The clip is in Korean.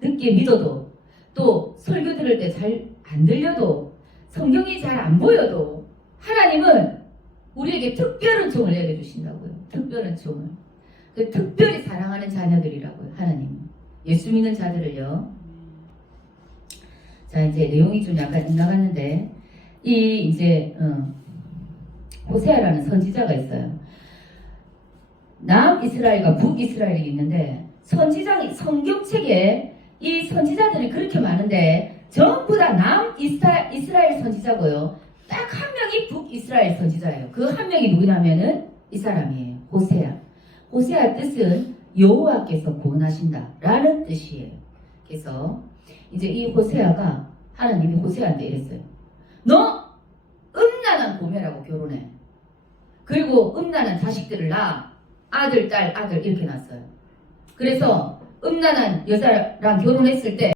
늦게 믿어도 또 설교 들을 때 잘 안 들려도 성경이 잘 안 보여도 하나님은 우리에게 특별한 종을 내려주신다고요. 특별한 종을. 그 특별히 사랑하는 자녀들이라고요. 하나님은. 예수 믿는 자들을요. 자 이제 내용이 좀 약간 나갔는데 이 이제 어, 호세아라는 선지자가 있어요. 남 이스라엘과 북 이스라엘이 있는데 선지자 성경책에 이 선지자들이 그렇게 많은데 전부 다 남 이스라엘 선지자고요. 딱 한 명이 북이스라엘 선지자예요. 그 한 명이 누구냐면은 이 사람이에요. 호세아. 호세아 뜻은 여호와께서 구원하신다라는 뜻이에요. 그래서 이제 이 호세아가 하나님이 호세아한테 이랬어요. 너 음란한 고매라고 결혼해. 그리고 음란한 자식들을 낳아. 아들, 딸, 아들 이렇게 낳았어요. 그래서 음란한 여자랑 결혼했을 때